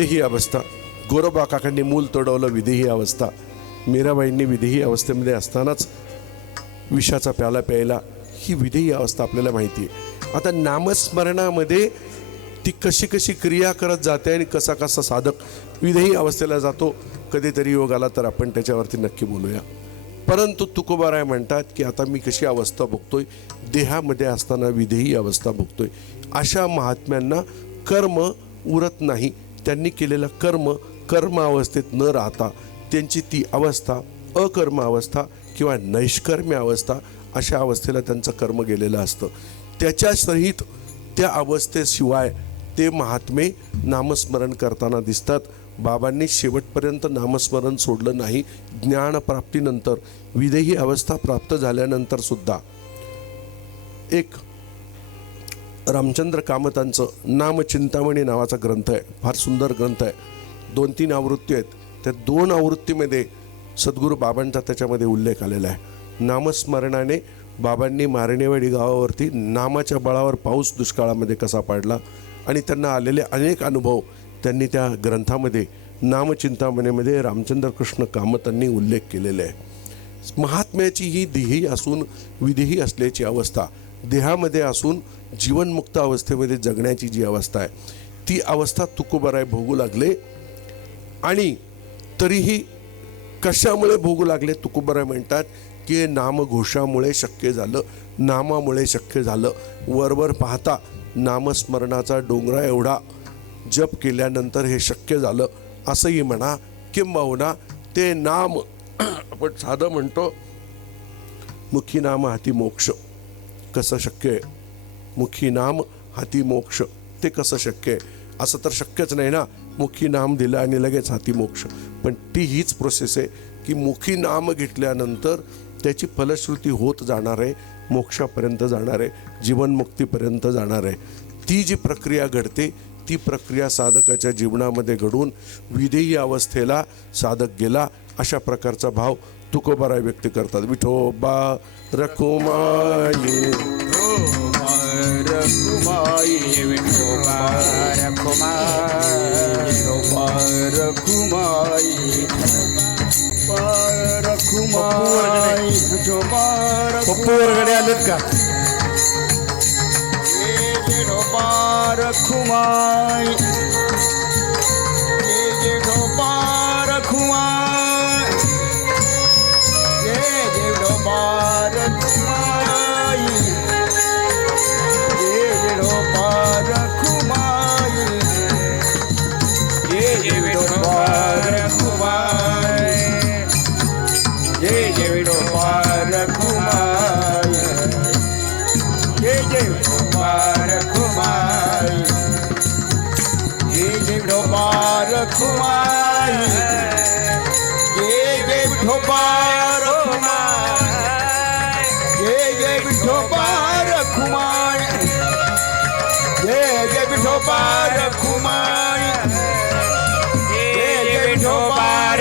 ही विदेही अवस्था. गोरोबा काकांनी मूल तोडवलं विदेही अवस्था. मीराबाईंनी विदेही अवस्थेमध्ये असतानाच विषाचा प्याला प्यायला ही विधेयी अवस्था आपल्याला माहिती आहे. आता नामस्मरणामध्ये ती कशी कशी क्रिया करत जाते आणि कसा कसा साधक विधेयी अवस्थेला जातो कधीतरी योग आला तर आपण त्याच्यावरती नक्की बोलूया. परंतु तुकोबाराय म्हणतात की आता मी कशी अवस्था भोगतोय देहामध्ये असताना विधेयी अवस्था भोगतोय. अशा महात्म्यांना कर्म उरत नाही. त्यांनी केलेलं कर्म कर्म अवस्थेत न राहता त्यांची ती अवस्था अकर्म अवस्था किंवा नैष्कर्म्य अवस्था अशा अवस्थेला त्यांचं कर्म गेलेलं असतं. त्याच्या सहित त्या अवस्थेशिवाय ते महात्मे नामस्मरण करताना दिसतात. बाबांनी शेवटपर्यंत नामस्मरण सोडलं नाही. ज्ञानप्राप्तीनंतर विदेही अवस्था प्राप्त झाल्यानंतर सुद्धा एक रामचंद्र कामतांचं नामचिंतामणी नावाचा ग्रंथ आहे. फार सुंदर ग्रंथ आहे. दोन तीन आवृत्ती आहेत. त्या दोन आवृत्तीमध्ये सद्गुरू बाबांचा त्याच्यामध्ये उल्लेख आलेला आहे. नामस्मरणाने बाबांनी मारणेवाडी गावावरती नामाच्या बळावर पाऊस दुष्काळामध्ये कसा पाडला आणि त्यांना आलेले अनेक अनुभव त्यांनी त्या ग्रंथामध्ये नामचिंतामणीमध्ये रामचंद्र कृष्ण कामतांनी उल्लेख केलेले आहे. महात्म्याची ही देही असून विधेही असल्याची अवस्था देहामध्ये असून जीवनमुक्त अवस्थेमध्ये जगण्याची जी अवस्था आहे ती अवस्था तुकोबराय भोगू लागले. आणि तरीही कशामुळे भोगू लागले तुकोबराय म्हणतात की नामघोषामुळे शक्य झालं नामामुळे शक्य झालं. वरवर पाहता नामस्मरणाचा डोंगरा एवढा जप केल्यानंतर हे शक्य झालं असंही म्हणा किंबहुना ते नाम आपण साधं म्हणतो मुखी नाम हाती मोक्ष. कसं शक्य आहे? मुखी नाम हाती मोक्ष ते कसं शक्य आहे? असं तर शक्यच नाही ना. मुखी नाम दिलं आणि लगेच हाती मोक्ष. पण ती हीच प्रोसेस आहे की मुखी नाम घेतल्यानंतर त्याची फलश्रुती होत जाणार आहे मोक्षापर्यंत जाणार आहे जीवनमुक्तीपर्यंत जाणार आहे. ती जी प्रक्रिया घडते ती प्रक्रिया साधकाच्या जीवनामध्ये घडून विधेयी अवस्थेला साधक गेला अशा प्रकारचा भाव तुकोबाराय व्यक्त करतात. विठोबा रखुमाई. रखुमाई विठोबा रखुमाई. रखुमाई. विठोबा पप्पू वरगडे आलेत का? विठोबा रखुमाई.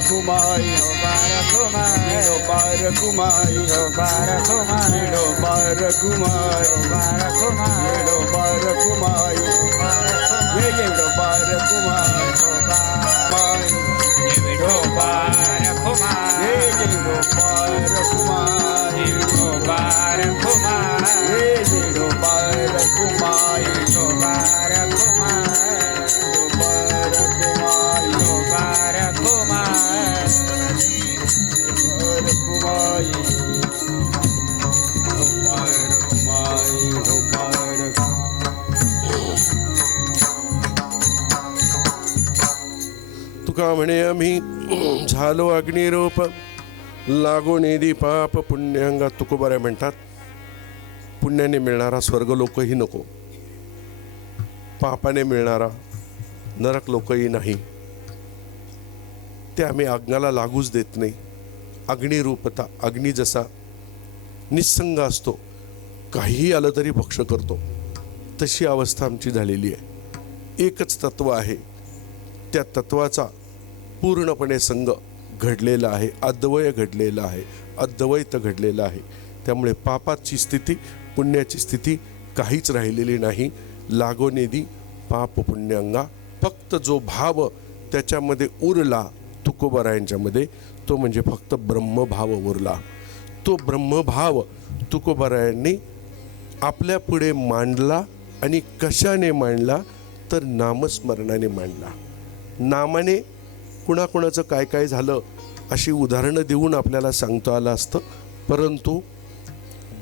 विठोबा रखुमाई विठोबा रखुमाई विठोबा रखुमाई विठोबा रखुमाई जय जय विठोबा रखुमाई जय जय विठोबा रखुमाई तुका म्हणे आम्ही झालो अग्निरूप. लागून नेदी पाप पुण्यांगा तुकोबाऱ्या म्हणतात पुण्याने मिळणारा स्वर्ग लोकही नको. पापाने मिळणारा नरक लोकही नाही. ते आम्ही अग्नाला लागूच देत नाही. अग्निरूपता अग्नी जसा निस्संग असतो काहीही आलं तरी भक्ष करतो. तशी अवस्था आमची झालेली आहे. एकच तत्व आहे. त्या तत्वाचा पूर्णपणे संग घडलेला आहे अद्वय घडलेला आहे अद्वैत घडलेलं आहे. त्यामुळे पापाची स्थिती पुण्याची स्थिती काहीच राहिलेली नाही. लागोनेदी पाप पुण्यांगा फक्त जो भाव त्याच्यामध्ये उरला तुकोबरायांच्यामध्ये तो म्हणजे फक्त ब्रह्मभाव उरला. तो ब्रह्मभाव तुकोबरायांनी आपल्या पुढे मांडला आणि कशाने मांडला? तर नामस्मरणाने मांडला. नामाने कुणाकुणाचं काय काय झालं अशी उदाहरणं देऊन आपल्याला सांगता आलं असतं. परंतु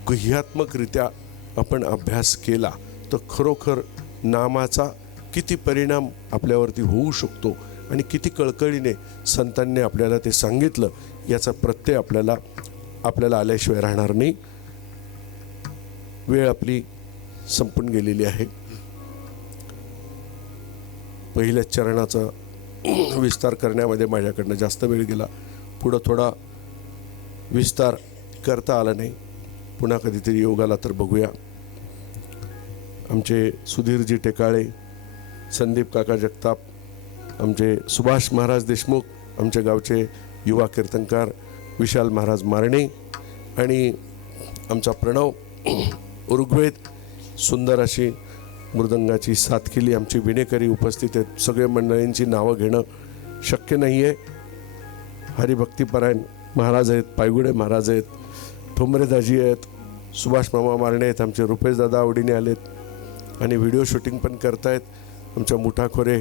गुह्यात्मकरित्या आपण अभ्यास केला तर खरोखर नामाचा किती परिणाम आपल्यावरती होऊ शकतो आणि किती कळकळीने संतांनी आपल्याला ते सांगितलं याचा प्रत्यय आपल्याला आपल्याला आल्याशिवाय राहणार नाही. वेळ आपली संपून गेलेली आहे. पहिल्या चरणाचा विस्तार करण्यामध्ये माझ्याकडनं जास्त वेळ गेला. पुढं थोडा विस्तार करता आला नाही. पुन्हा कधीतरी योग आला तर बघूया. आमचे सुधीरजी टेकाळे संदीप काका जगताप आमचे सुभाष महाराज देशमुख आमच्या गावचे युवा कीर्तनकार विशाल महाराज मारणे आणि आमचा प्रणव ऋग्वेद सुंदर अशी मृदंगाची साथ केली आमची विणेकरी उपस्थित आहेत. सगळे मंडळींची नावं घेणं शक्य नाही आहे हरिभक्तीपरायण महाराज आहेत पायगुडे महाराज आहेत ठोंबरेदाजी आहेत सुभाष मामा मारणे आहेत आमचे रुपेश दादा आवडीने आलेत आणि व्हिडिओ शूटिंग पण करतायत. आमच्या मुठाखोरे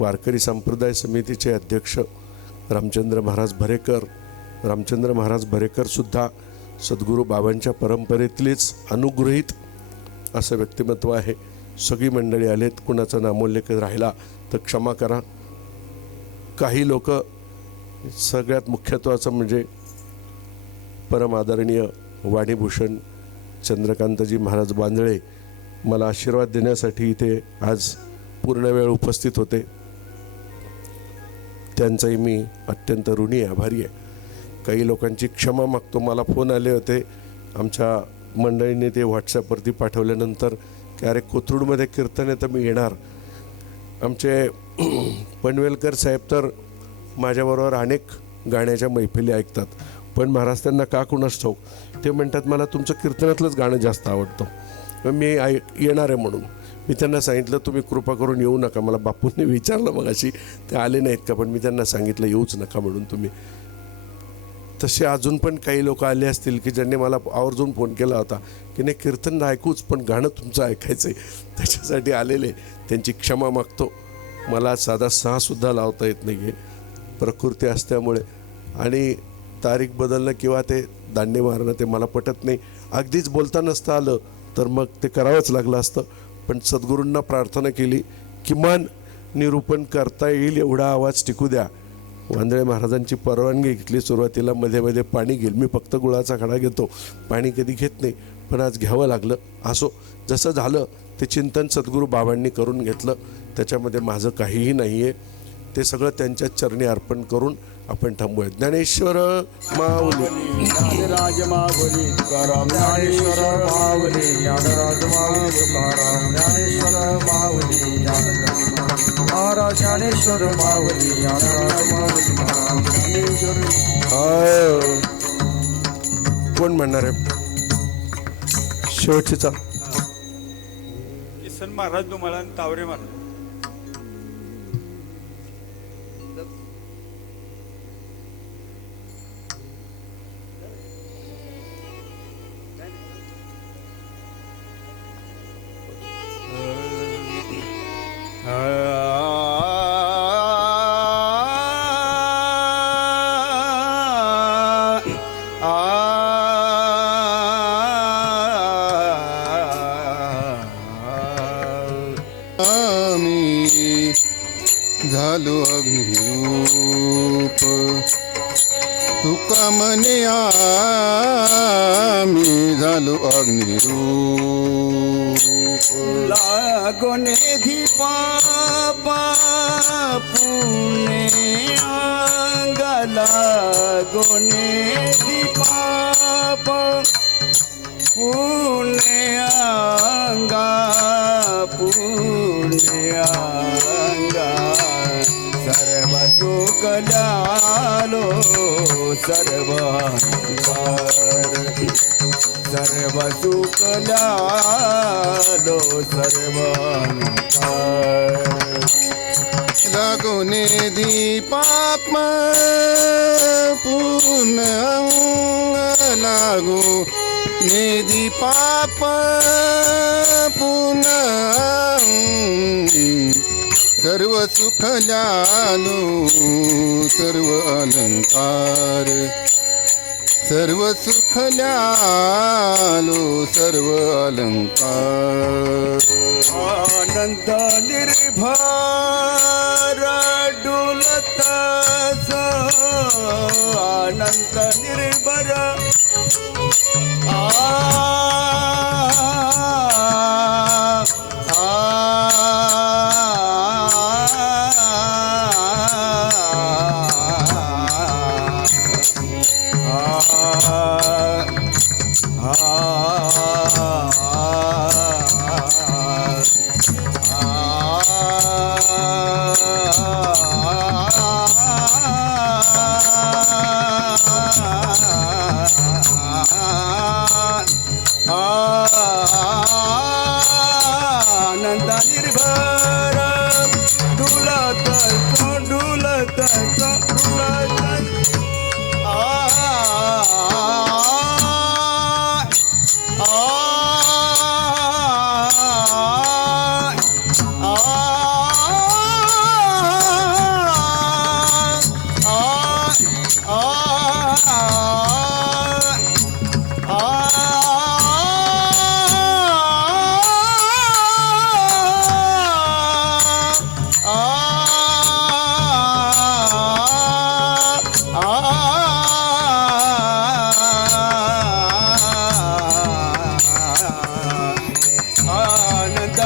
वारकरी संप्रदाय समितीचे अध्यक्ष रामचंद्र महाराज भरेकर. रामचंद्र महाराज भरेकरसुद्धा सद्गुरू बाबांच्या परंपरेतलेच अनुग्रहित असं व्यक्तिमत्व आहे. सगळी मंडळी आलेत कुणाचा नामोल्लेख राहिला तर क्षमा करा. काही लोक सगळ्यात मुख्यत्वाचं म्हणजे परम आदरणीय वाणीभूषण चंद्रकांतजी महाराज बांदळे मला आशीर्वाद देण्यासाठी इथे आज पूर्ण वेळ उपस्थित होते. त्यांचाही मी अत्यंत ऋणी आभारी आहे. काही लोकांची क्षमा मागतो. मला फोन आले होते. आमच्या मंडळीने ते व्हॉट्सॲपवरती पाठवल्यानंतर की अरे कोथरूडमध्ये कीर्तन आहे तर मी येणार. आमचे पनवेलकर साहेब तर माझ्याबरोबर अनेक गाण्याच्या मैफिली ऐकतात पण महाराज त्यांना का कुणास ठाऊक? ते म्हणतात मला तुमचं कीर्तनातलंच गाणं जास्त आवडतं. मग मी ऐ येणार आहे म्हणून. मी त्यांना सांगितलं तुम्ही कृपा करून येऊ नका. मला बापूंनी विचारलं मग अशी ते आले नाहीत का? पण मी त्यांना सांगितलं येऊच नका म्हणून तुम्ही. तसे अजून पण काही लोक आले असतील की ज्यांनी मला आवर्जून फोन केला होता की नाही कीर्तन ऐकूच पण गाणं तुमचं ऐकायचं आहे त्याच्यासाठी आलेले. त्यांची क्षमा मागतो. मला साधा सहासुद्धा लावता येत नाही आहे प्रकृती असल्यामुळे. आणि तारीख बदलणं किंवा ते दांडे मारणं ते मला पटत नाही. अगदीच बोलता नसतं आलं तर मग ते करावंच लागलं असतं. पण सद्गुरूंना प्रार्थना केली किमान निरूपण करता येईल एवढा आवाज टिकू द्या. वांदळे महाराजांची परवानगी घेतली. सुरुवातीला मध्ये मध्ये पाणी घेईल. मी फक्त गुळाचा खडा घेतो. पाणी कधी घेत नाही पण आज घ्यावं लागलं. असो जसं झालं ते चिंतन सद्गुरू बाबांनी करून घेतलं. त्याच्यामध्ये माझं काहीही नाही आहे ते सगळं त्यांच्या चरणी अर्पण करून आपण थांबूया. ज्ञानेश्वर माऊली राज माऊली. ज्ञानेश्वर माऊली. ज्ञानेश्वर माऊली. ज्ञानेश्वर आय. कोण म्हणणार आहे? शेवटचीचा किसन महाराज तुम्हाला तावरे महाराज. तुका म्हणे आम्ही झालो अग्निरूप लागोने दीपा पुणे अंगाला गोने दीपा पुणे सर्व सुख सुकल्यालो सर्व सर्व सुख सुकल्यालो सर्व लागोने दीपात्म पूर्ण लागू ने दीपाप पूर्ण सुख जालो सर्व अलंकार. सर्व सुख ल्यालो सर्व अलंकार. आनंद निर्भर डुलत आनंद निर्भर. आ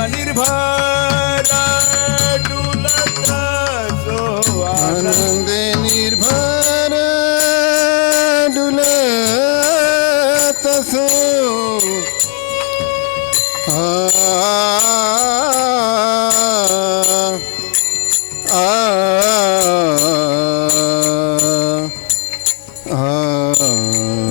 आनंद